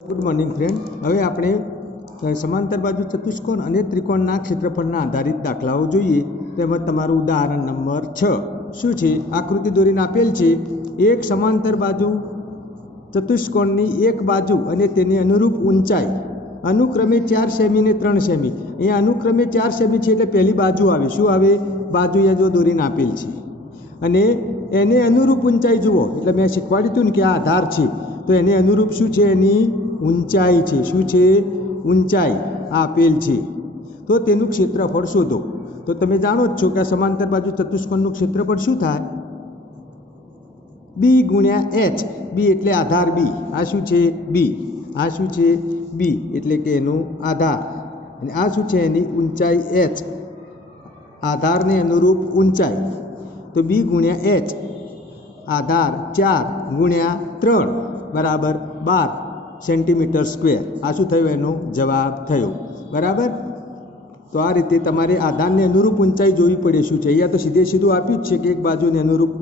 Good morning friend. हवे આપણે समांतर बाजू चतुष्कोण અને ત્રિકોણના ક્ષેત્રફળના આધારિત દાખલાઓ જોઈએ। તેમાં તમારું ઉદાહરણ નંબર 6 શું છે? આકૃતિ દોરીને આપેલ છે એક સમાંતર બાજુ ચતુષ્કોણની એક બાજુ અને તેની અનુરૂપ ઊંચાઈ અનુક્રમે 4 સેમી ને 3 સેમી। અહીંયા અનુક્રમે 4 સેમી છે એટલે પહેલી બાજુ આવે। શું આવે? બાજુ અહીંયા જો દોરીને આપેલ છે અને એને અનુરૂપ ઊંચાઈ જુઓ। એટલે મેં શીખવાડ્યું હતું ને કે આ આધાર છે તો એને અનુરૂપ શું છે? એની ઊંચાઈ છે। શું છે? ઊંચાઈ આપેલ છે તો તેનું ક્ષેત્રફળ શોધો। તો તમે જાણો જ છો કે સમાંતર બાજુ ચતુષ્કોણનું ક્ષેત્રફળ શું થાય? બી ગુણ્યા એચ। બી એટલે આધાર બી। આ શું છે? બી। આ શું છે? બી એટલે કે એનો આધાર અને આ શું છે? એની ઊંચાઈ એચ। આધારને અનુરૂપ ઊંચાઈ તો બી ગુણ્યા એચ આધાર 4 ગુણ્યા 3 બરાબર 12 સેન્ટીમીટર સ્ક્વેર। આ શું થયું? એનો જવાબ થયો। બરાબર। તો આ રીતે તમારે આધારને અનુરૂપ ઊંચાઈ જોવી પડે। શું છે? અહીંયા તો સીધે સીધું આપ્યું જ છે કે એક બાજુને અનુરૂપ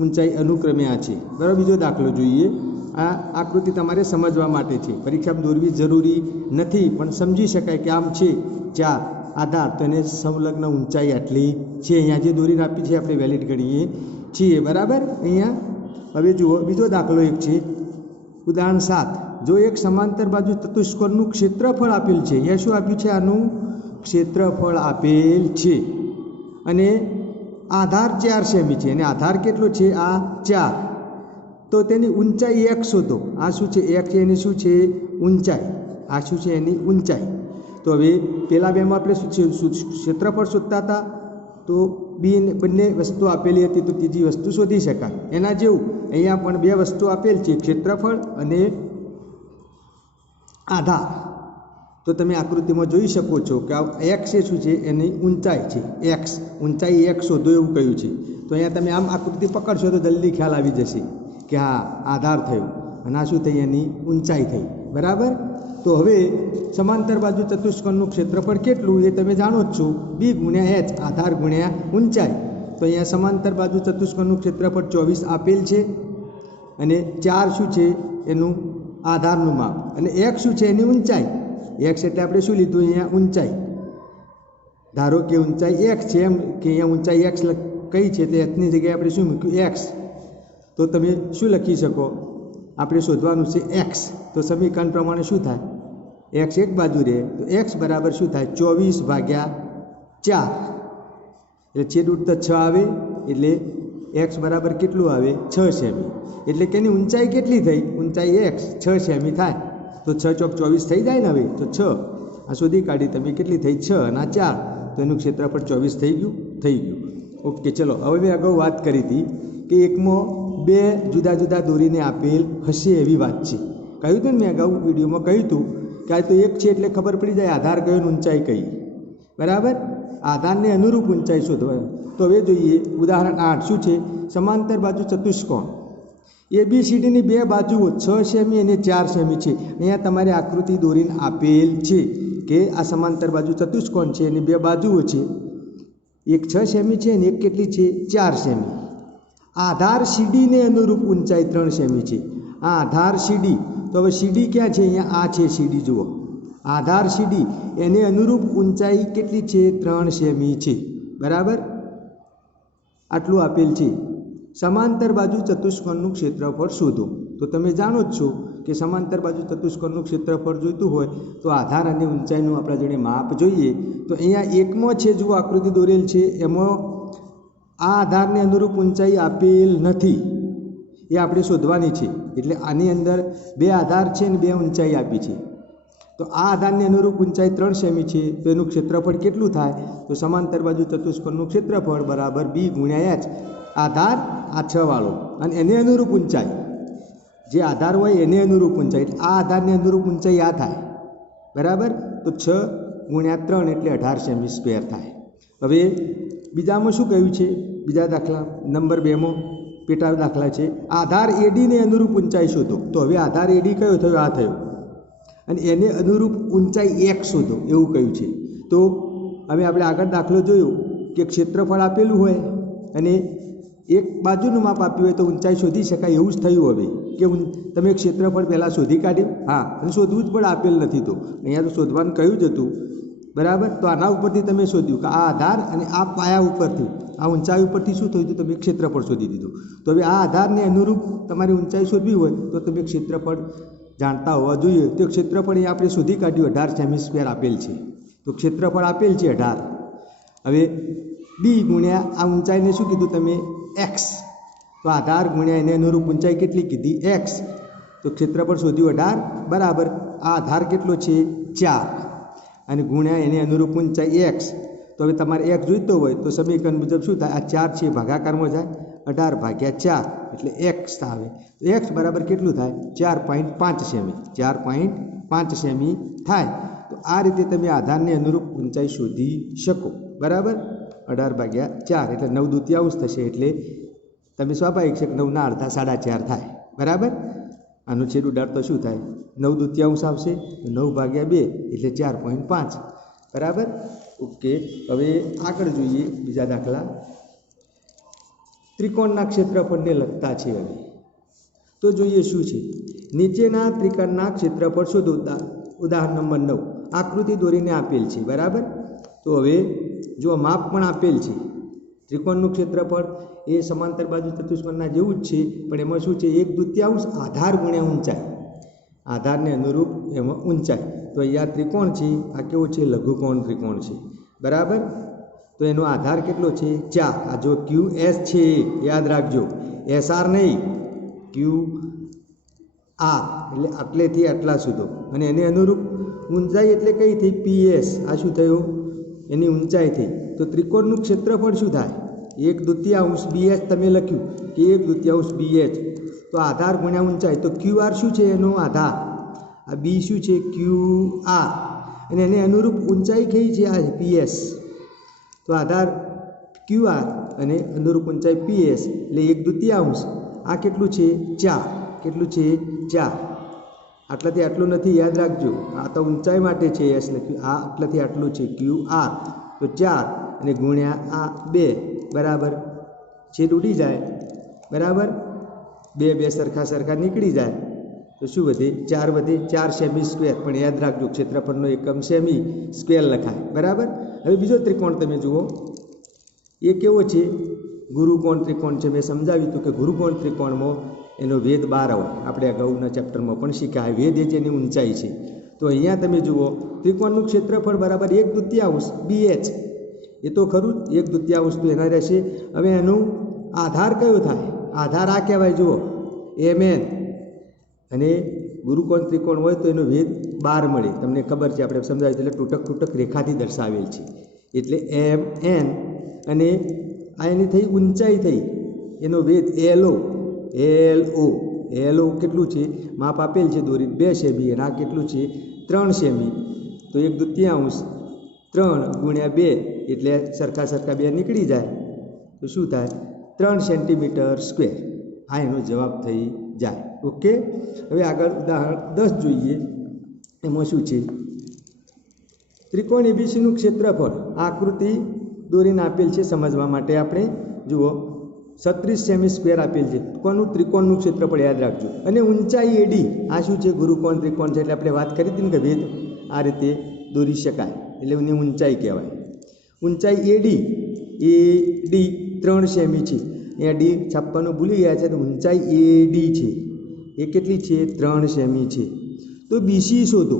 ઊંચાઈ અનુક્રમે આ છે। બરાબર। બીજો દાખલો જોઈએ। આ આકૃતિ તમારે સમજવા માટે છે, પરીક્ષામાં દોરવી જરૂરી નથી પણ સમજી શકાય કે આમ છે 4 આધાર તો એને સંલગ્ન ઊંચાઈ આટલી છે। અહીંયા જે દોરી આપી છે આપણે વેલિડ ગણીએ છીએ। બરાબર। અહીંયા હવે જુઓ બીજો દાખલો એક છે, ઉદાહરણ 7। જો એક સમાંતર બાજુ ચતુષ્કોણનું ક્ષેત્રફળ આપેલ છે। અહીંયા શું આપ્યું છે? આનું ક્ષેત્રફળ આપેલ છે અને આધાર 4 સેમી છે અને આધાર કેટલો છે? આ 4। તો તેની ઊંચાઈ એક શોધો। આ શું છે? એક છે એની શું છે? ઊંચાઈ। આ શું છે? એની ઊંચાઈ। તો હવે પહેલાં બેમાં આપણે શું છે? ક્ષેત્રફળ શોધતા હતા તો બી બંને વસ્તુ આપેલી હતી તો ત્રીજી વસ્તુ શોધી શકાય। એના જેવું અહીંયા પણ બે વસ્તુ આપેલ છે, ક્ષેત્રફળ અને આધાર। તો તમે આકૃતિમાં જોઈ શકો છો કે આ એક્સ એ શું છે? એની ઊંચાઈ છે। એક્સ ઊંચાઈ એક શોધો એવું કહ્યું છે। તો અહીંયા તમે આમ આકૃતિ પકડશો તો જલ્દી ખ્યાલ આવી જશે કે હા આધાર થયો અને આ શું થઈ? એની ઊંચાઈ થઈ। બરાબર। તો હવે સમાંતર બાજુ ચતુષ્કોણનું ક્ષેત્રફળ કેટલું એ તમે જાણો જ છો, બી ગુણ્યા એચ આધાર ગુણ્યા ઊંચાઈ। તો અહીંયા સમાંતર બાજુ ચતુષ્કોણનું ક્ષેત્રફળ 24 આપેલ છે અને 4 શું છે? એનું આધારનું માપ અને એક શું છે? એની ઊંચાઈ। એક્સ એટલે આપણે શું લીધું? અહીંયા ઊંચાઈ। ધારો કે ઊંચાઈ એક્સ છે એમ કે અહીંયા ઊંચાઈ એક્સ કઈ છે તો એચની જગ્યાએ આપણે શું મૂક્યું? એક્સ। તો તમે શું લખી શકો? આપણે શોધવાનું છે એક્સ। તો સમીકરણ પ્રમાણે શું થાય? એક્સ એક બાજુ રહે તો એક્સ બરાબર શું થાય? 24/4 એટલે છેદ ઉડતા 6 આવે એટલે એક્સ બરાબર કેટલું આવે? 6 સેમી। એટલે કે એની ઊંચાઈ કેટલી થઈ? ઊંચાઈ એક્સ 6 સેમી થાય તો 6 ચોક 24 થઈ જાય ને। હવે તો 6 આ શોધી કાઢી તમે કેટલી થઈ? 6 અને 4 તો એનું ક્ષેત્રફળ 24 થઈ ગયું। ઓકે ચલો હવે મેં અગાઉ વાત કરી હતી કે એકમાં બે જુદા જુદા દોરીને આપેલ હશે એવી વાત છે। કહ્યું હતું ને મેં અગાઉ વિડીયોમાં કહ્યું હતું કે આ તો એક છે એટલે ખબર પડી જાય આધાર કયો ને ઊંચાઈ કઈ। બરાબર। આધારને અનુરૂપ ઊંચાઈ શોધવા। તો હવે જોઈએ ઉદાહરણ 8 શું છે? સમાંતર બાજુ ચતુષ્કોણ ABCDની બે બાજુઓ 6 સેમી અને 4 સેમી છે। અહીંયા તમારે આકૃતિ દોરીને આપેલ છે કે આ સમાંતર બાજુ ચતુષ્કોણ છે એની બે બાજુઓ છે, એક 6 સેમી છે અને એક કેટલી છે? 4 સેમી। આધાર સીડીને અનુરૂપ ઊંચાઈ 3 સેમી છે। આ આધાર સીડી તો હવે સીડી ક્યાં છે? અહીંયા આ છે સીડી જુઓ, આધાર સીડી એને અનુરૂપ ઊંચાઈ કેટલી છે? 3 સેમી છે। બરાબર। આટલું આપેલ છે। સમાંતર બાજુ ચતુષ્કોણનું ક્ષેત્રફળ શોધો। તો તમે જાણો જ છો કે સમાંતર બાજુ ચતુષ્કોણનું ક્ષેત્રફળ જોઈતું હોય તો આધાર અને ઊંચાઈનું આપણા જોડે માપ જોઈએ। તો અહીંયા એકમાં છે જુઓ આકૃતિ દોરેલ છે એમાં આ આધારને અનુરૂપ ઊંચાઈ આપેલ નથી, એ આપણે શોધવાની છે। એટલે આની અંદર બે આધાર છે ને બે ઊંચાઈ આપી છે તો આ આધારને અનુરૂપ ઊંચાઈ 3 સેમી છે તો એનું ક્ષેત્રફળ કેટલું થાય? તો સમાંતર બાજુ ચતુષ્કોણનું ક્ષેત્રફળ બરાબર બી ગુણ્યા એચ આધાર આ 6 વાળો અને એને અનુરૂપ ઊંચાઈ, જે આધાર હોય એને અનુરૂપ ઊંચાઈ એટલે આ આધારને અનુરૂપ ઊંચાઈ આ થાય। બરાબર। તો 6 ગુણ્યા 3 એટલે 18 સેમી સ્ક્વેર થાય। હવે બીજામાં શું કહ્યું છે? બીજા દાખલા નંબર 2માં પેટા દાખલા છે, આધાર એડીને અનુરૂપ ઊંચાઈ શોધો। તો હવે આધાર એડી કયો થયો? આ થયો અને એને અનુરૂપ ઊંચાઈ એક શોધો એવું કહ્યું છે। તો હવે આપણે આગળ દાખલો જોયો કે ક્ષેત્રફળ આપેલું હોય અને એક બાજુનું માપ આપ્યું હોય તો ઊંચાઈ શોધી શકાય એવું જ થયું। હવે કે તમે ક્ષેત્રફળ પહેલાં શોધી કાઢ્યું? હા, અને શોધવું જ પણ આપેલ નથી. તો અહીંયા તો શોધવાનું કહ્યું જ હતું, બરાબર. તો આના ઉપરથી તમે શોધ્યું કે આ આધાર અને આ પાયા ઉપરથી, આ ઊંચાઈ ઉપરથી શું થયું? તો તમે ક્ષેત્રફળ શોધી દીધું. તો હવે આ આધારને અનુરૂપ તમારી ઊંચાઈ શોધવી હોય તો તમે ક્ષેત્રફળ જાણતા હોવા જોઈએ. તો ક્ષેત્રફળ એ આપણે શોધી કાઢ્યું, 18 સેમી સ્ક્વેર આપેલ છે. તો ક્ષેત્રફળ આપેલ છે 18. હવે બી ગુણ્યા આ ઊંચાઈને શું કીધું તમે? એક્સ. તો આધાર ગુણ્યા એને અનુરૂપ ઊંચાઈ કેટલી કીધી? એક્સ. તો ક્ષેત્રફળ શોધ્યું 18 બરાબર આ આધાર કેટલો છે? 4 અને ગુણ્યા એને અનુરૂપ ઊંચાઈ એક્સ. તો હવે તમારે એક્સ જોઈતો હોય તો સમીકરણ મુજબ શું થાય? આ 4 છે ભાગાકારમાં જાય, 18 ભાગ્યા 4 એટલે એક્સ આવે. એક્સ બરાબર કેટલું થાય? 4.5 સેમી. 4.5 સેમી થાય. તો આ રીતે તમે આધારને અનુરૂપ ઊંચાઈ શોધી શકો, બરાબર. 18 ભાગ્યા 4 એટલે 9/2 થશે. એટલે તમે સ્વાભાવિક છે કે 9ના અડધા 4.5 થાય, બરાબર. આનું છેદ ઉડાડતો શું થાય? 9/2 આવશે. 9 ભાગ્યા 2 એટલે 4.5, બરાબર. ઓકે. હવે આગળ જોઈએ બીજા દાખલા. ત્રિકોણના ક્ષેત્રફળને લગતા છે. હવે તો જોઈએ શું છે. નીચેના ત્રિકોણના ક્ષેત્રફળ શોધો. ઉદાહરણ નંબર 9 આકૃતિ દોરીને આપેલ છે, બરાબર. તો હવે જો માપ પણ આપેલ છે. ત્રિકોણનું ક્ષેત્રફળ એ સમાંતર બાજુ ચતુષ્કોણના જેવું જ છે, પણ એમાં શું છે? 1/2 આધાર ગુણ્યા ઊંચાઈ. આધારને અનુરૂપ એમાં ઊંચાઈ. તો અહીંયા ત્રિકોણ છે, આ કેવો છે? લઘુકોણ ત્રિકોણ છે, બરાબર. તો એનો આધાર કેટલો છે? 4. આ જો ક્યુ એસ છે, યાદ રાખજો, SR નહીં, ક્યુ આર એટલે આટલેથી આટલા સુધી. અને એને અનુરૂપ ઊંચાઈ એટલે કઈ થઈ? PS. આ શું થયું? એની ઊંચાઈ થઈ. તો ત્રિકોણનું ક્ષેત્રફળ શું થાય? 1/2 BH તમે લખ્યું કે 1/2 BH. તો આધાર ગુણ્યા ઊંચાઈ. તો QR શું છે? એનો આધાર. આ બી શું છે? QR. અને એને અનુરૂપ ઊંચાઈ કઈ છે? આ PS. તો આધાર QR અને અનુરૂપ ઊંચાઈ PS એટલે 1/2. આ કેટલું છે? 4. કેટલું છે? 4. આટલાથી આટલું નથી, યાદ રાખજો. આ તો ઊંચાઈ માટે છે એસ લખ્યું. આ આટલાથી આટલું છે QR. તો 4 અને ગુણ્યા આ 2 બરાબર. છેદ ઉડી જાય, બરાબર. 2 સરખા નીકળી જાય તો શું વધે? 4 વધે. 4 સેમી સ્ક્વેર. પણ યાદ રાખજો ક્ષેત્રફળનો એકમ સેમી સ્ક્વેર લખાય, બરાબર. હવે બીજો ત્રિકોણ તમે જુઓ. એ કેવો છે? ગુરુકોણ ત્રિકોણ છે. મેં સમજાવ્યું હતું કે ગુરુકોણ ત્રિકોણમાં એનો વેદ 12 હોય. આપણે અગાઉના ચેપ્ટરમાં પણ શીખ્યા. વેદ એ જેની ઊંચાઈ છે. તો અહીંયા તમે જુઓ ત્રિકોણનું ક્ષેત્રફળ બરાબર 1/2 BH. એ તો ખરું જ, 1/2 તો એના રહેશે. હવે એનું આધાર કયો થાય? આધાર આ કહેવાય, જુઓ MN. અને ગુરુકોણ ત્રિકોણ હોય તો એનો વેદ 12 મળે. તમને ખબર છે, આપણે સમજાવ્યું. એટલે તૂટક રેખાથી દર્શાવેલ છે. એટલે MN. અને આ એની થઈ ઊંચાઈ થઈ, એનો વેદ LO. કેટલું છે? માપ આપેલ છે દોરી 2 સેમી. અને આ કેટલું છે? 3 સેમી. તો 1/2 3 ગુણ્યા 2 એટલે સરખા 2 નીકળી જાય તો શું થાય? 3 સેન્ટીમીટર સ્ક્વેર. આ એનો જવાબ થઈ જાય. ઓકે. હવે આગળ ઉદાહરણ 10 જોઈએ. એમાં શું છે? ત્રિકોણ ABCનું ક્ષેત્રફળ આકૃતિ દોરીને આપેલ છે. સમજવા માટે આપણે જુઓ 36 સેમી સ્ક્વેર આપેલ છે. કોનું? ત્રિકોણનું ક્ષેત્રફળ યાદ રાખજો. અને ઊંચાઈ AD. આ શું છે? ગુરુકોણ ત્રિકોણ છે. એટલે આપણે વાત કરી હતી ને કે વેદ આ રીતે દોરી શકાય, એટલે એની ઊંચાઈ કહેવાય. ઊંચાઈ AD 3 સેમી છે. અહીંયા ડી છાપવાનું ભૂલી ગયા છે. તો ઊંચાઈ AD છે એ કેટલી છે? 3 સેમી છે. તો BC શોધો.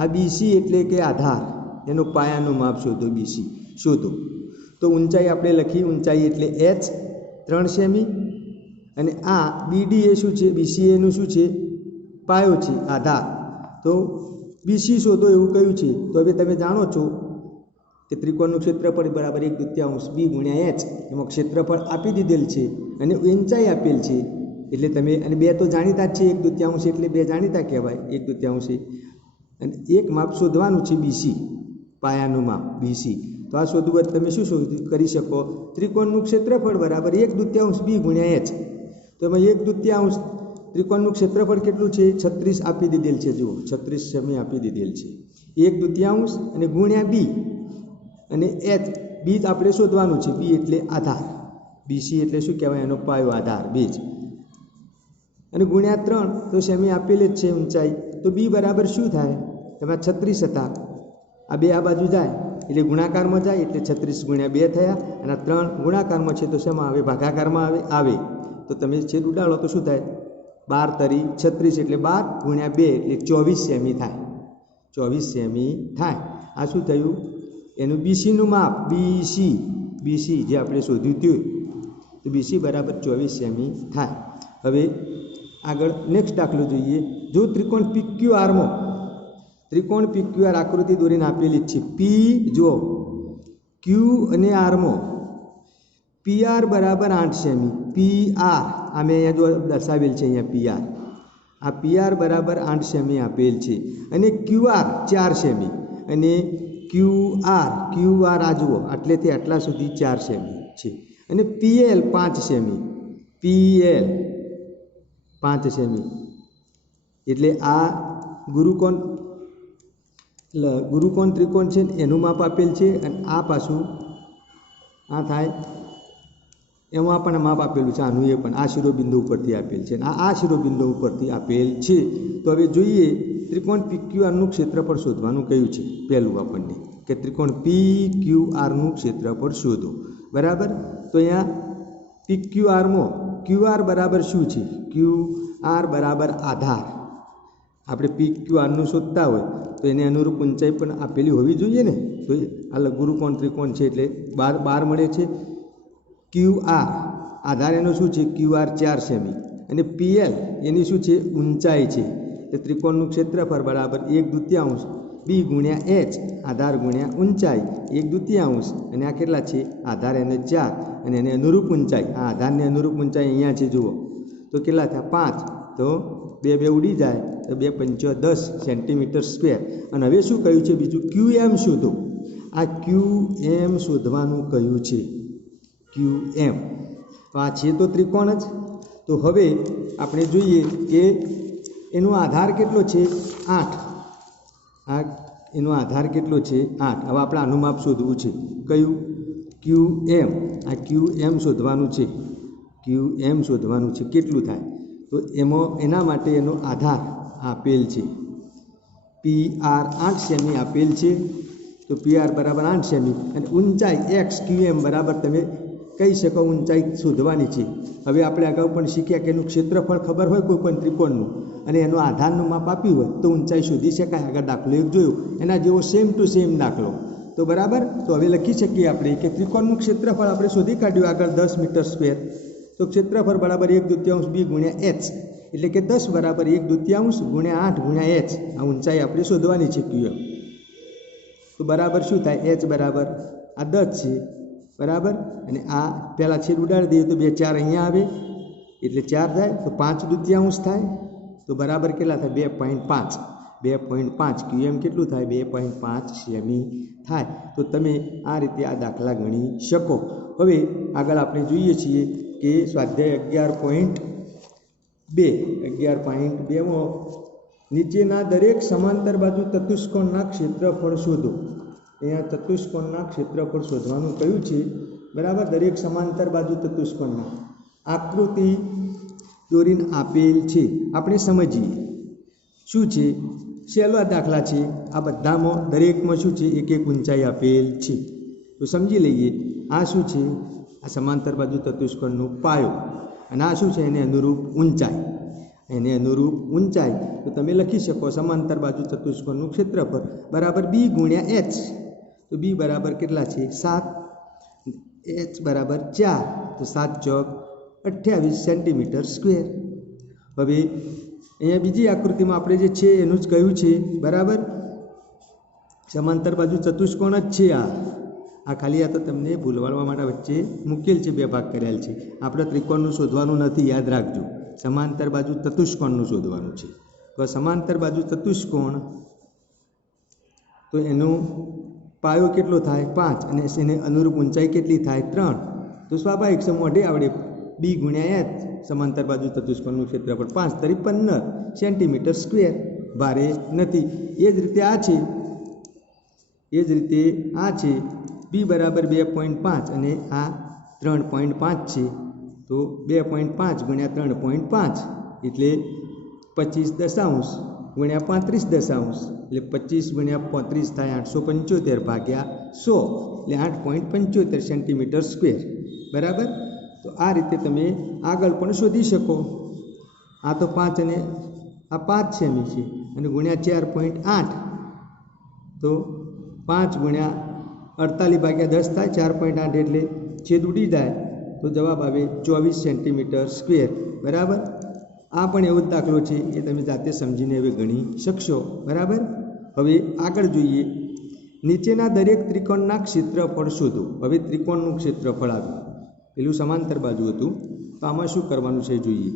આ BC એટલે કે આધાર, એનો પાયાનું માપ શોધો. BC શોધો. તો ઊંચાઈ આપણે લખી, ઊંચાઈ એટલે H 3 સેમી. અને આ BD એ શું છે? BC એનું શું છે? પાયો છે, આધાર. તો BC શોધો એવું કહ્યું છે. તો હવે તમે જાણો છો કે ત્રિકોણનું ક્ષેત્રફળ બરાબર 1/2 B ગુણ્યા H. એમાં ક્ષેત્રફળ આપી દીધેલ છે અને ઊંચાઈ આપેલ છે. એટલે તમે, અને 2 તો જાણીતા જ છે. 1/2 એટલે 2 જાણીતા કહેવાય. 1/2 અને એક માપ શોધવાનું છે BC, પાયાનું માપ BC. તો આ શોધવું તમે શું કરી શકો? ત્રિકોણનું ક્ષેત્રફળ બરાબર 1/2 B ગુણ્યા H. તો એમાં 1/2 ત્રિકોણનું ક્ષેત્રફળ કેટલું છે? 36 આપી દીધેલ છે. જુઓ 36 સેમી આપી દીધેલ છે. 1/2 અને ગુણ્યા B અને H. B આપણે શોધવાનું છે. B એટલે આધાર. BC એટલે શું કહેવાય? એનો પાયો, આધાર, બેઝ. અને ગુણ્યા 3 તો સેમી આપેલ જ છે ઊંચાઈ, તો બી બરાબર શું થાય? એમાં 36 હતા, આ બે આ બાજુ જાય એટલે ગુણાકારમાં જાય એટલે 36 ગુણ્યા 2 થયા, અને 3 ગુણાકારમાં છે તો શેમાં આવે? ભાગાકારમાં આવે. તો તમે છેદ ઉડાડો તો શું થાય? 12 તરી 36 એટલે 12 ગુણ્યા 2 એટલે 24 સેમી થાય. 24 સેમી થાય. આ શું થયું? એનું બીસીનું માપ, બીસી જે આપણે શોધ્યું હતું, તો બીસી બરાબર 24 સેમી થાય. હવે આગળ નેક્સ્ટ દાખલો જોઈએ. જો ત્રિકોણ PQRમાં ત્રિકોણ PQR આકૃતિ દોરીને આપેલી જ છે. પી જો ક્યુ અને આરમાં PR બરાબર 8 સેમી, PR આ મેં અહીંયા જો દર્શાવેલ છે, અહીંયા PR, આ PR બરાબર 8 સેમી આપેલ છે, અને QR 4 સેમી, અને QR આ જુઓ આટલેથી આટલા સુધી 4 સેમી છે, અને PL 5 સેમી, PL 5 સેમી. એટલે આ ગુરુકોણ ત્રિકોણ છે એનું માપ આપેલ છે, અને આ પાછું આ થાય એમાં પણ માપ આપેલું છે, આનું એ પણ આ શિરોબિંદુ ઉપરથી આપેલ છે, અને આ શિરોબિંદુ ઉપરથી આપેલ છે. તો હવે જોઈએ ત્રિકોણ PQRનું ક્ષેત્રફળ શોધવાનું કહ્યું છે. પહેલું આપણને કે ત્રિકોણ PQRનું ક્ષેત્રફળ શોધો, બરાબર. તો અહીંયા PQRમાં QR બરાબર શું છે? QR બરાબર આધાર. આપણે PQRનું શોધતા હોય તો એને અનુરૂપ ઊંચાઈ પણ આપેલી હોવી જોઈએ ને. તો આ ગુરુકોણ ત્રિકોણ છે એટલે 12 મળે છે. QR આધાર એનો શું છે? QR 4 સેમી, અને PL એની શું છે? ઊંચાઈ છે. તો ત્રિકોણનું ક્ષેત્રફળ બરાબર 1/2 B ગુણ્યા H, આધાર ગુણ્યા ઊંચાઈ 1/2, અને આ કેટલા છે? આધાર એને 4, અને એને અનુરૂપ ઊંચાઈ, આ આધારને અનુરૂપ ઊંચાઈ અહીંયા છે જુઓ, તો કેટલા થયા? 5. તો 2 ઉડી જાય તો 2 × 5 = 10 સેન્ટીમીટર સ્ક્વેર. અને હવે શું કહ્યું છે? બીજું QM શોધો. આ QM શોધવાનું કહ્યું છે. QM તો આ છે તો ત્રિકોણ જ. તો હવે આપણે જોઈએ કે એનો આધાર કેટલો છે? 8. આ એનો આધાર કેટલો છે? 8. હવે આપણે આનું માપ શોધવું છે. કયું? QM. આ QM શોધવાનું છે. QM શોધવાનું છે. કેટલું થાય? તો એના માટે એનો આધાર આપેલ છે. PR 8 સેમી આપેલ છે, તો PR બરાબર 8 સેમી, અને ઊંચાઈ X QM બરાબર તમે કહી શકો ઊંચાઈ શોધવાની છે. હવે આપણે અગાઉ પણ શીખ્યા કે એનું ક્ષેત્રફળ ખબર હોય કોઈ પણ ત્રિકોણનું, અને એનું આધારનું માપ આપ્યું હોય તો ઊંચાઈ શોધી શકાય. આગળ દાખલો એક જોયો એના જેવો સેમ ટુ સેમ દાખલો. તો બરાબર. તો હવે લખી શકીએ આપણે કે ત્રિકોણનું ક્ષેત્રફળ આપણે શોધી કાઢ્યું આગળ 10 મીટર સ્ક્વેર. તો ક્ષેત્રફળ બરાબર 1/2 B ગુણ્યા H, એટલે કે 10 બરાબર 1/2 ગુણ્યા 8 ગુણ્યા H. આ ઊંચાઈ આપણે શોધવાની છે QM. તો બરાબર શું થાય? H બરાબર આ 10 છે, બરાબર, અને આ પહેલાં છેદ ઉડાડી દઈએ તો 2 4 અહીંયા આવે એટલે 4 થાય, તો 5/2 થાય, તો બરાબર કેટલા થાય? 2.5. 2.5 QM કેટલું થાય? 2.5 સેમી થાય. તો તમે આ રીતે આ દાખલા ગણી શકો. હવે આગળ આપણે જોઈએ છીએ કે સ્વાધ્યાય 11.2માં નીચેના દરેક સમાંતર બાજુ ચતુષ્કોણના ક્ષેત્રફળ શોધો. અહીંયા ચતુષ્કોણના ક્ષેત્રફળ શોધવાનું કહ્યું છે, બરાબર. દરેક સમાંતર બાજુ ચતુષ્કોણના આકૃતિ દોરીને આપેલ છે. આપણે સમજીએ શું છે. સહેલો દાખલા છે. આ બધામાં દરેકમાં શું છે? એક ઊંચાઈ આપેલ છે. તો સમજી લઈએ. આ શું છે? આ સમાંતર બાજુ ચતુષ્કોણનો પાયો, અને આ શું છે? એને અનુરૂપ ઊંચાઈ. એને અનુરૂપ ઊંચાઈ તો તમે લખી શકો સમાંતર બાજુ ચતુષ્કોણનું ક્ષેત્રફળ બરાબર B ગુણ્યા H. તો B બરાબર કેટલા છે? 7, H બરાબર 4, તો 7 ચોક 28 સેન્ટીમીટર સ્ક્વેર. હવે અહીંયા બીજી આકૃતિમાં આપણે જે છે એનું જ કહ્યું છે, બરાબર. સમાંતર બાજુ ચતુષ્કોણ જ છે. આ ખાલી આ તો તમને ભૂલવાડવા માટે વચ્ચે મૂકેલ છે, 2 ભાગ કરેલ છે. આપણે ત્રિકોણનું શોધવાનું નથી, યાદ રાખજો. સમાંતર બાજુ ચતુષ્કોણનું શોધવાનું છે. તો સમાંતર બાજુ ચતુષ્કોણ, તો એનો પાયો કેટલો થાય? 5, અને એને અનુરૂપ ઊંચાઈ કેટલી થાય? 3. તો સ્વાભાવિક છે, મોઢે આવડે. B ગુણ્યા H સમાંતર બાજુ ચતુષ્કોણનું ક્ષેત્રફળ 5 × 15 સેન્ટીમીટર સ્ક્વેર. ભારે નથી. એ જ રીતે આ છે. B બરાબર 2.5, અને આ 3.5 છે. તો 2.5 ગુણ્યા 3.5, એટલે 25 દશાંશ ગુણ્યા 35 દશાંશ એટલે 25 ગુણ્યા 35 થાય 875 ભાગ્યા 100 એટલે 8.75 સેન્ટીમીટર સ્ક્વેર બરાબર। તો આ રીતે તમે આગળ પણ શોધી શકો। આ તો 5 અને આ 5 સેમી છે અને ગુણ્યા 4.8 તો 5 ગુણ્યા 48 ભાગ્યા 10 થાય 4.8 એટલે છેદ ઉડી જાય તો જવાબ આવે 24 સેન્ટીમીટર સ્ક્વેર બરાબર। આ પણ એવો જ દાખલો છે એ તમે જાતે સમજીને હવે ગણી શકશો બરાબર। હવે આગળ જોઈએ, નીચેના દરેક ત્રિકોણના ક્ષેત્રફળ શોધો। હવે ત્રિકોણનું ક્ષેત્રફળ આવ્યું, પેલું સમાંતર બાજુ હતું, તો આમાં શું કરવાનું છે જોઈએ।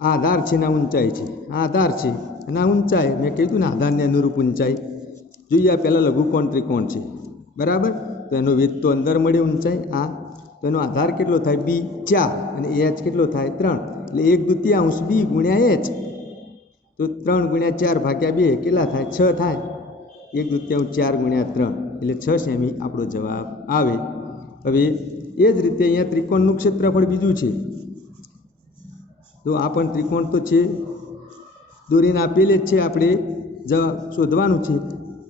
આ આધાર છે ને આ ઊંચાઈ છે, આ આધાર છે અને આ ઊંચાઈ, મેં કીધું ને આધારને અનુરૂપ ઊંચાઈ જોઈએ। આ પહેલાં લઘુકોણ ત્રિકોણ છે બરાબર, તો એનો વેધ તો અંદર મળે ઊંચાઈ આ, તો એનો આધાર કેટલો થાય બી 4 અને એચ કેટલો થાય 3 એટલે 1/2 બી ગુણ્યા એચ, તો 3 ગુણ્યા 4 ભાગ્યા 2 કેટલા થાય 6 થાય, 1/2 4 ગુણ્યા 3 એટલે 6 સેમી આપણો જવાબ આવે। હવે એ જ રીતે અહીંયા ત્રિકોણનું ક્ષેત્રફળ બીજું છે, તો આ પણ ત્રિકોણ તો છે દોરીને આપેલી જ છે, આપણે શોધવાનું છે,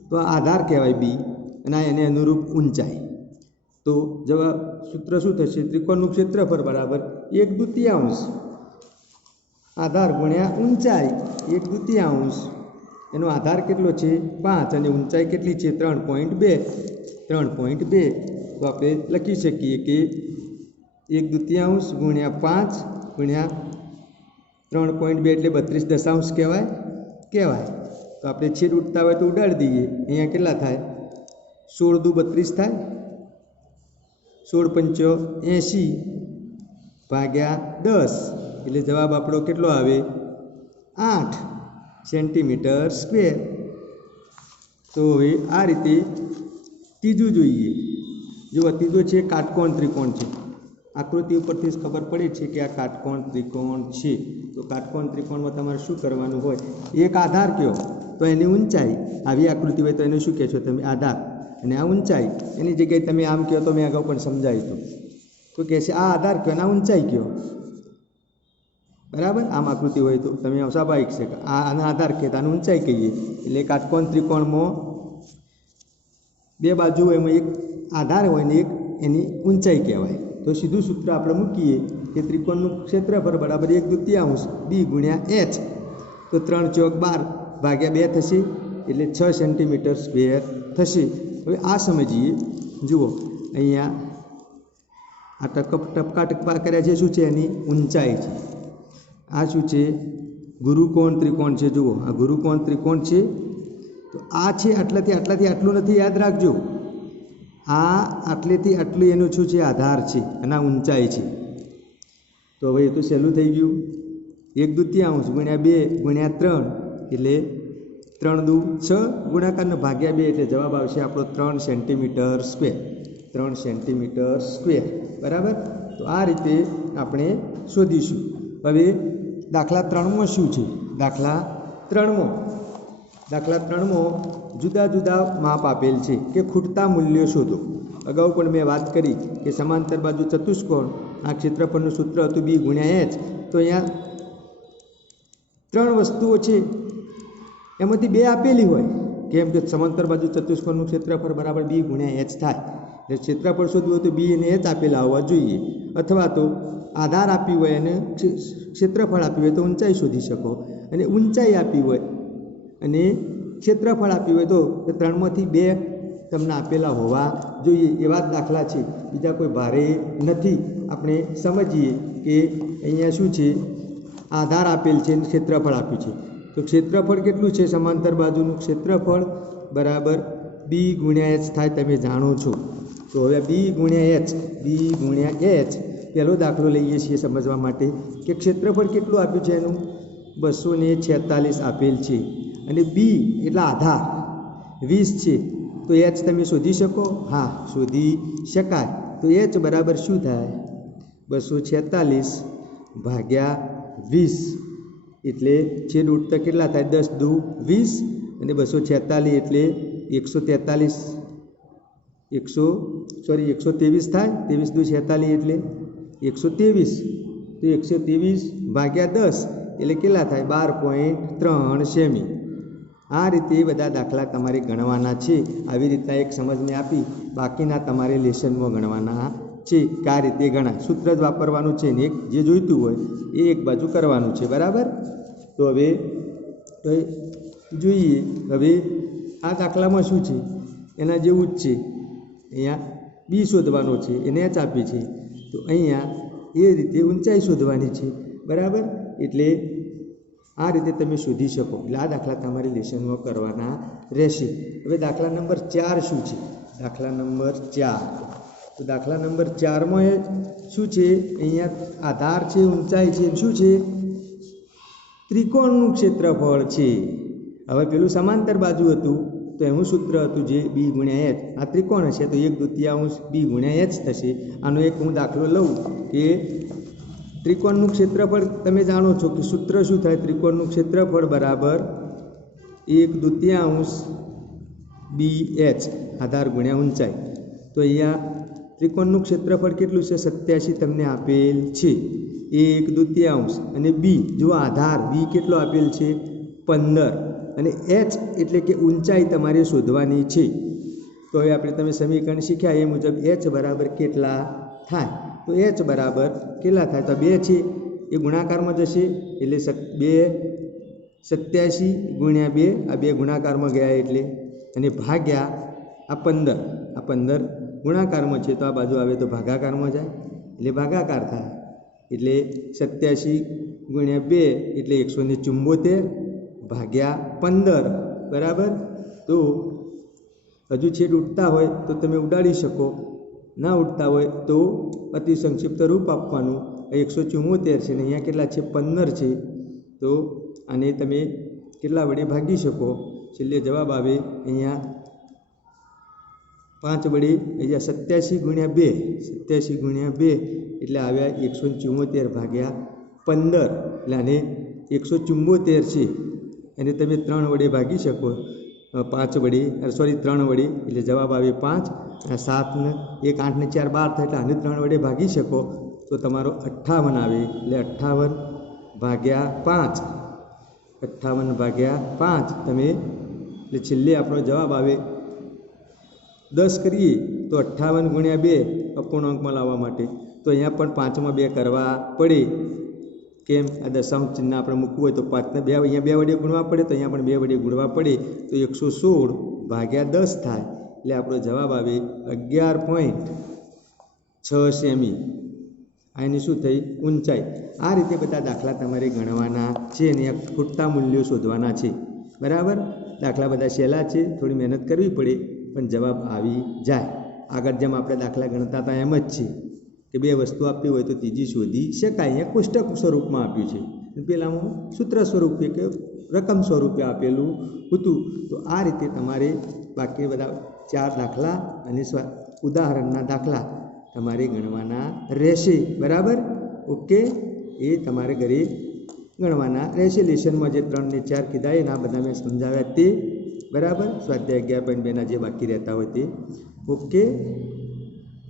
તો આધાર કહેવાય બી અને એને અનુરૂપ ઊંચાઈ। તો જવાબ સૂત્ર શું થશે, ત્રિકોણનું ક્ષેત્રફળ બરાબર 1/2 આધાર ગુણ્યા ઊંચાઈ 1/2, એનો આધાર કેટલો છે 5 અને ઊંચાઈ કેટલી છે 3.2, તો આપણે લખી શકીએ કે 1/2 ગુણ્યા 5 ગુણ્યા 3.2 એટલે 32 દશાંશ કહેવાય। તો આપણે છેદ ઉડતા હોય તો ઉડાડી દઈએ, અહીંયા કેટલા થાય 16×2 32 થાય, 16×5 80 ભાગ્યા 10 એટલે જવાબ આપણો કેટલો આવે 8 સેન્ટીમીટર સ્ક્વેર। તો હવે આ રીતે ત્રીજું જોઈએ, જો ત્રીજો છે કાટકોણ ત્રિકોણ છે, આકૃતિ ઉપરથી જ ખબર પડે છે કે આ કાટકોણ ત્રિકોણ છે। તો કાટકોણ ત્રિકોણમાં તમારે શું કરવાનું હોય, એક આધાર કયો તો એની ઊંચાઈ, આવી આકૃતિ હોય તો એને શું કહેશો તમે આધાર, અને આ ઊંચાઈ એની જગ્યાએ તમે આમ કહો તો મેં અગાઉ પણ સમજાવ્યું હતું, તો કહેશે આ આધાર કયો અને આ ઊંચાઈ કયો બરાબર। આમ આકૃતિ હોય તો તમે સ્વાભાવિક છે કે આના આધાર કહે તો આની ઊંચાઈ કહીએ, એટલે કાટકોણ ત્રિકોણમાં બે બાજુ એમાં એક આધાર હોય ને એક એની ઊંચાઈ કહેવાય। તો સીધું સૂત્ર આપણે મૂકીએ કે ત્રિકોણનું ક્ષેત્રફળ બરાબર 1/2 બી ગુણ્યા એચ, તો 3 × 12 ભાગ્યા 2 થશે એટલે 6 સેન્ટીમીટર સ્ક્વેર થશે। હવે આ સમજીએ, જુઓ અહીંયા આ ટપકા કર્યા છે, શું છે એની ઊંચાઈ છે, આ શું છે ગુરુકોણ ત્રિકોણ છે, જુઓ આ ગુરુકોણ ત્રિકોણ છે, તો આ છે આટલાથી આટલું નથી, યાદ રાખજો, આ આટલેથી આટલું એનું શું છે આધાર છે અને આ ઊંચાઈ છે। તો હવે એ તો સહેલું થઈ ગયું, 1/2 ગુણ્યા 2 ગુણ્યા 3 એટલે 3×2 6 ગુણાકારનો ભાગ્યા 2 એટલે જવાબ આવશે આપણો 3 સેન્ટીમીટર સ્ક્વેર, 3 સેન્ટીમીટર સ્ક્વેર બરાબર। તો આ રીતે આપણે શોધીશું। હવે દાખલા 3માં શું છે, દાખલા 3માં જુદા જુદા માપ આપેલ છે કે ખૂટતા મૂલ્યો શોધો। અગાઉ પણ મેં વાત કરી કે સમાંતર બાજુ ચતુષ્કોણ, આ ક્ષેત્રફળનું સૂત્ર હતું બી ગુણ્યા એચ, તો અહીંયા 3 વસ્તુઓ છે એમાંથી 2 આપેલી હોય, કેમ કે સમાંતર બાજુ ચતુષ્કોણનું ક્ષેત્રફળ બરાબર બી ગુણ્યા એચ થાય, એટલે ક્ષેત્રફળ શોધવું હોય તો બી અને એચ આપેલા હોવા જોઈએ, અથવા તો આધાર આપી હોય અને ક્ષેત્રફળ આપ્યું હોય તો ઊંચાઈ શોધી શકો, અને ઊંચાઈ આપી હોય અને ક્ષેત્રફળ આપ્યું હોય તો 3માંથી 2 તમને આપેલા હોવા જોઈએ। એવા જ દાખલા છે, બીજા કોઈ ભારે નથી। આપણે સમજીએ કે અહીંયા શું છે, આધાર આપેલ છે અને ક્ષેત્રફળ આપ્યું છે, તો ક્ષેત્રફળ કેટલું છે સમાંતર બાજુનું ક્ષેત્રફળ બરાબર બી ગુણ્યા એચ થાય, તમે જાણો છો। તો હવે બી ગુણ્યા એચ પહેલો દાખલો લઈએ છીએ સમજવા માટે કે ક્ષેત્રફળ કેટલું આપ્યું છે એનું 246 આપેલ છે, અને બી એટલે આધાર 20 છે, તો એચ તમે શોધી શકો, હા શોધી શકાય। તો એચ બરાબર શું થાય 246 ભાગ્યા 20 એટલે છેદ ઉડતા કેટલા થાય 10×2 20 અને 246 એટલે 123 થાય, 23×2 46 એટલે 123, તો તો 123 ભાગ્યા 10 એટલે કેટલા થાય? 12.3 સેમી. આ રીતે બધા દાખલા તમારે ગણવાના છે. આવી રીતના એક સમજ મેં આપી, બાકીના તમારે લેસનમાં ગણવાના છે કે આ રીતે ગણાય. સૂત્ર જ વાપરવાનું છે ને એક જે જોઈતું હોય એ એક બાજુ કરવાનું છે. બરાબર? તો હવે જોઈએ. હવે આ દાખલામાં શું છે? એના જેવું જ છે. અહીંયા બી શોધવાનો છે, એને જ આપી છે. તો અહીંયા એ રીતે ઊંચાઈ શોધવાની છે. બરાબર? એટલે આ રીતે તમે શોધી શકો. એટલે આ દાખલા તમારે લેસનમાં કરવાના રહેશે. હવે દાખલા નંબર 4 શું છે? દાખલા નંબર 4. તો દાખલા નંબર 4માં શું છે? અહીંયા આધાર છે, ઊંચાઈ છે, શું છે? ત્રિકોણનું ક્ષેત્રફળ છે. હવે પેલું સમાંતર બાજુ હતું તો એનું સૂત્ર હતું જે બી ગુણ્યા એચ. આ ત્રિકોણ હશે તો 1/2 બી ગુણ્યા એચ થશે. આનો એક હું દાખલો લઉં કે ત્રિકોણનું ક્ષેત્રફળ તમે જાણો છો કે સૂત્ર શું થાય? ત્રિકોણનું ક્ષેત્રફળ બરાબર 1/2 બી એચ આધાર ગુણ્યા ઊંચાઈ. તો અહીંયા ત્રિકોણનું ક્ષેત્રફળ કેટલું છે? 87 તમને આપેલ છે. 1/2 અને બી જો આધાર બી કેટલો આપેલ છે? 15 અને એચ એટલે કે ઊંચાઈ તમારે શોધવાની છે. તો હવે આપણે તમે સમીકરણ શીખ્યા એ મુજબ એચ બરાબર કેટલા થાય? તો એચ બરાબર કેટલા થાય? તો 2 છે એ ગુણાકારમાં જશે એટલે 87 ગુણ્યા 2 આ 2 ગુણાકારમાં ગયા એટલે અને ભાગ્યા આ 15 ગુણાકારમાં છે તો આ બાજુ આવે તો ભાગાકારમાં જાય એટલે ભાગાકાર થાય. એટલે 87 ગુણ્યા 2 એટલે 174 ભાગ્યા 15. બરાબર? તો હજુ છેદ ઉડતા હોય તો તમે ઉડાડી શકો, ના ઉડતા હોય તો અતિ સંક્ષિપ્ત રૂપ આપવાનું. 174 છે ને અહીંયા કેટલા છે? 15 છે. તો આને તમે કેટલા વડે ભાગી શકો? છેલ્લે જવાબ આવે અહીંયા 5 વડે. અહીંયા 87 ગુણ્યા 2 એટલે આવ્યા 174 ભાગ્યા 15. એટલે આને 174 છે એને તમે 3 વડે ભાગી શકો. 3 વડે એટલે જવાબ આવે 5. 7 ને 1 8 ને 4 12 થાય એટલે આને 3 વડે ભાગી શકો તો તમારો 58 આવે. એટલે 58 ભાગ્યા 5 તમે એટલે છેલ્લે આપણો જવાબ આવે 10 કરીએ તો 58 ગુણ્યા 2 અપૂર્ણાંકમાં લાવવા માટે. તો અહીંયા પણ 5માં 2 કરવા પડે. કેમ? આ દશાંશ ચિહ્ન આપણે મૂકવું હોય તો 5ને 2 અહીંયા 2 વડે ગુણવા પડે, તો અહીંયા પણ 2 વડે ગુણવા પડે તો 116 ભાગ્યા 10 થાય. એટલે આપણો જવાબ આવે 11.6 સેમી. આની શું થઈ? ઊંચાઈ. આ રીતે બધા દાખલા તમારે ગણવાના છે અને આ ખૂટતા મૂલ્યો શોધવાના છે. બરાબર? દાખલા બધા સહેલા છે, થોડી મહેનત કરવી પડે પણ જવાબ આવી જાય. આગળ જેમ આપણે દાખલા ગણતા હતા એમ જ છે કે 2 વસ્તુ આપી હોય તો ત્રીજી શોધી શકાય. અહીંયા કોષ્ટક સ્વરૂપમાં આપ્યું છે, પેલામાં સૂત્ર સ્વરૂપે કે રકમ સ્વરૂપે આપેલું હતું. તો આ રીતે તમારે બાકી બધા 4 દાખલા અને ઉદાહરણના દાખલા તમારે ગણવાના રહેશે. બરાબર? ઓકે? એ તમારે ઘરે ગણવાના રહેશે. લેશનમાં જે 3 ને 4 કીધા એના બધા મેં સમજાવ્યા તે. બરાબર? સ્વાધ્યાય 11.2ના જે બાકી રહેતા હોય તે. ઓકે?